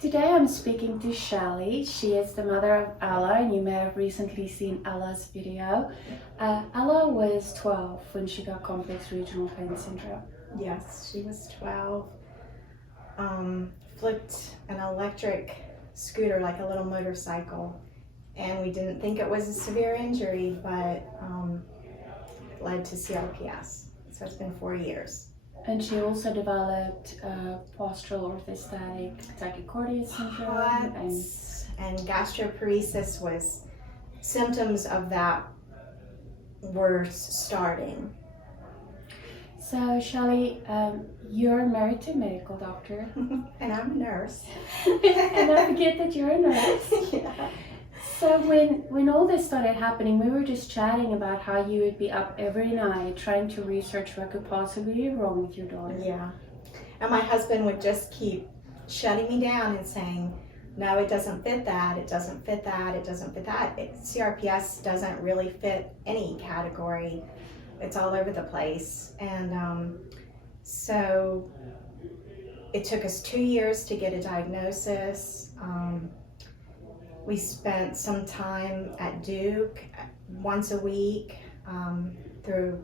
Today I'm speaking to Shelly. She is the mother of Ella, and you may have recently seen Ella's video. Ella was 12 when she got complex regional pain syndrome. Yes, she was 12. Flipped an electric scooter like a little motorcycle, and we didn't think it was a severe injury, but it led to CRPS. So it's been 4 years. And she also developed postural orthostatic tachycardia syndrome. And gastroparesis was symptoms of that were starting. So Shelly, you're married to a medical doctor. And I'm a nurse. And I forget that you're a nurse. Yeah. So when all this started happening, we were just chatting about how you would be up every night trying to research what could possibly be wrong with your daughter. Yeah. And my husband would just keep shutting me down and saying, no, it doesn't fit that, it doesn't fit that, it doesn't fit that. CRPS doesn't really fit any category. It's all over the place. And so it took us 2 years to get a diagnosis. We spent some time at Duke once a week through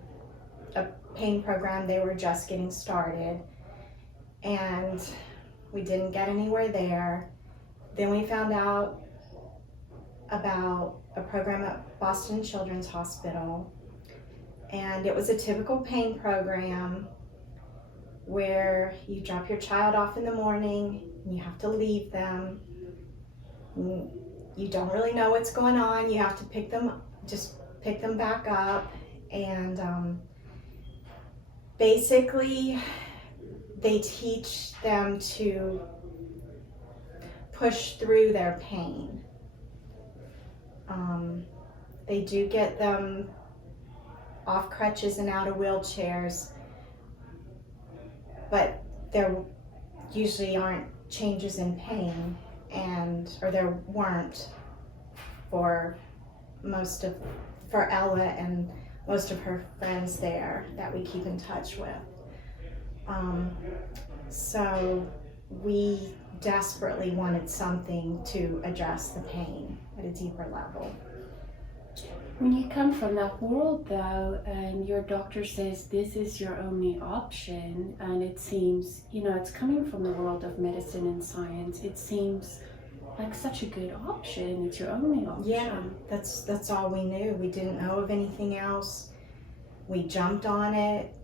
a pain program. They were just getting started, and we didn't get anywhere there. Then we found out about a program at Boston Children's Hospital, and it was a typical pain program where you drop your child off in the morning and you have to leave them. You don't really know what's going on. You have to pick them back up, and basically they teach them to push through their pain. They do get them off crutches and out of wheelchairs, but there usually aren't changes in pain, or there weren't for Ella and most of her friends there that we keep in touch with. So we desperately wanted something to address the pain at a deeper level. When you come from that world though, and your doctor says this is your only option, and it seems, it's coming from the world of medicine and science, it seems like such a good option. It's your only option. Yeah, that's all we knew. We didn't know of anything else. We jumped on it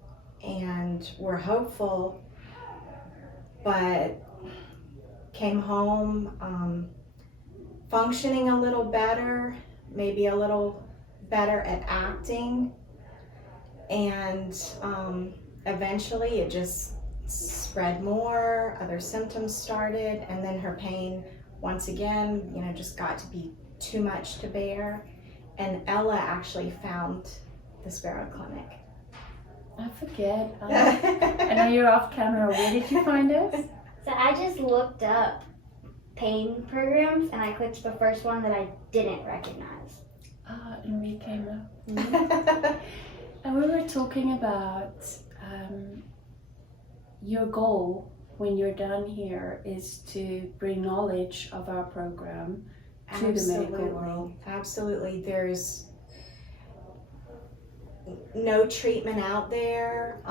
and were hopeful, but came home functioning a little better, maybe a little better at acting, and eventually it just spread more, other symptoms started, and then her pain once again, just got to be too much to bear. And Ella actually found the Spero clinic. I forget. I know you're off camera. Where did you find us? So I just looked up pain programs and I clicked the first one that I didn't recognize. And we came up. And we were talking about your goal when you're done here is to bring knowledge of our program to the medical world. Absolutely. There's no treatment out there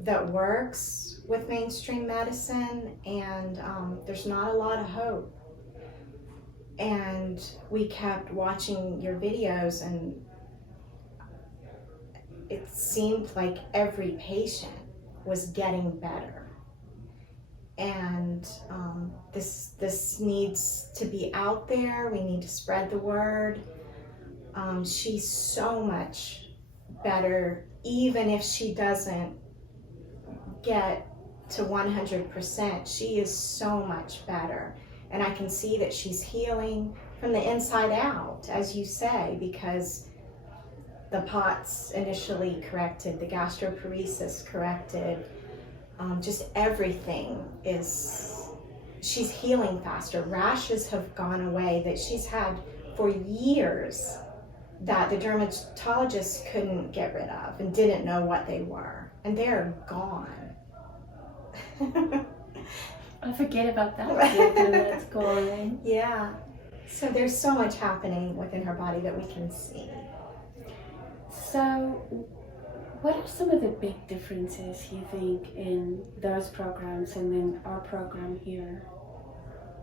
that works with mainstream medicine, and there's not a lot of hope. And we kept watching your videos, and it seemed like every patient was getting better. And this needs to be out there. We need to spread the word. She's so much better, even if she doesn't get to 100%. She is so much better. And I can see that she's healing from the inside out, as you say, because the POTS initially corrected, the gastroparesis corrected, just everything she's healing faster. Rashes have gone away that she's had for years that the dermatologist couldn't get rid of and didn't know what they were, and they're gone. I forget about that guilt and that's gone. Yeah. So there's so much happening within her body that we can see. So, what are some of the big differences you think in those programs and then our program here?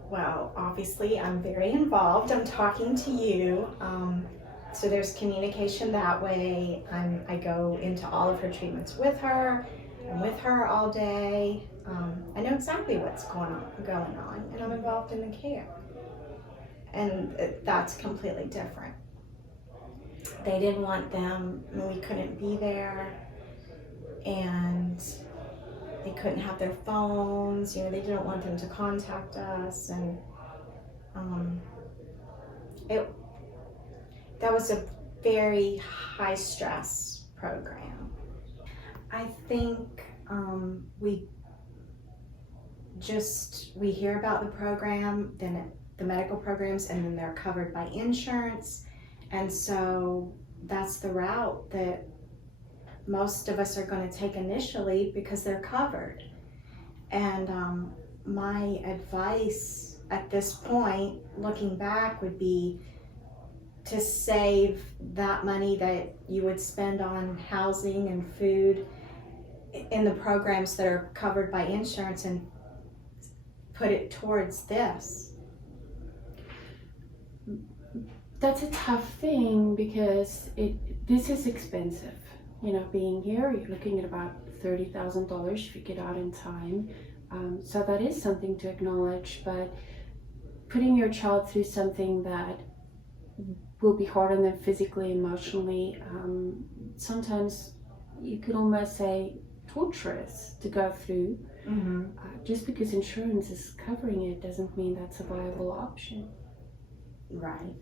Well, obviously, I'm very involved. I'm talking to you. So there's communication that way. I go into all of her treatments with her. I'm with her all day. I know exactly what's going on, and I'm involved in the care. And that's completely different. They didn't want them, we couldn't be there, and they couldn't have their phones, they didn't want them to contact us, and that was a very high stress program. I think we hear about the program, then the medical programs, and then they're covered by insurance, and so that's the route that most of us are going to take initially because they're covered. And my advice at this point, looking back, would be to save that money that you would spend on housing and food in the programs that are covered by insurance and put it towards this. That's a tough thing because this is expensive. Being here, you're looking at about $30,000 if you get out in time. So that is something to acknowledge, but putting your child through something that will be hard on them physically, emotionally, sometimes you could almost say torturous to go through. Mm-hmm. Just because insurance is covering it doesn't mean that's a viable option. Right.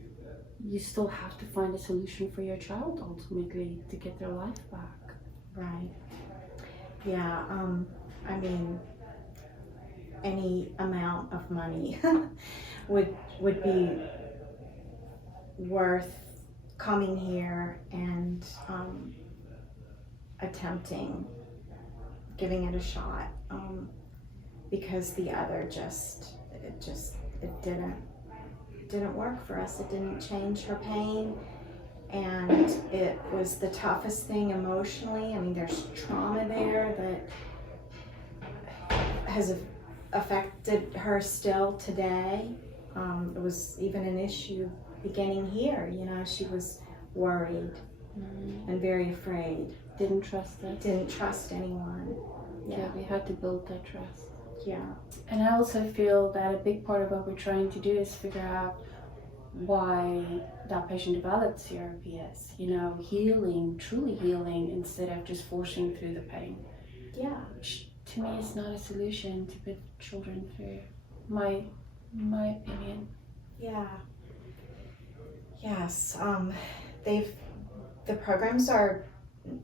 You still have to find a solution for your child ultimately to get their life back. Right. Yeah. I mean, any amount of money would be worth coming here and attempting giving it a shot, because the other it didn't work for us. It didn't change her pain, and it was the toughest thing emotionally. I mean, there's trauma there that has affected her still today. It was even an issue beginning here. She was worried and very afraid. Didn't trust us. Didn't trust anyone. Yeah, we had to build that trust. Yeah. And I also feel that a big part of what we're trying to do is figure out why that patient developed CRPS. Healing, truly healing, instead of just forcing through the pain. Yeah. Which to me is not a solution to put children through. My opinion. Yeah. Yes. The programs are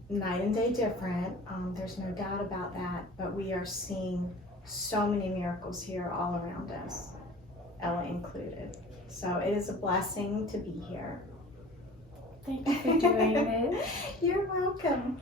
night and day different. There's no doubt about that. But we are seeing so many miracles here all around us, Ella included. So it is a blessing to be here. Thank you for doing this. You're welcome.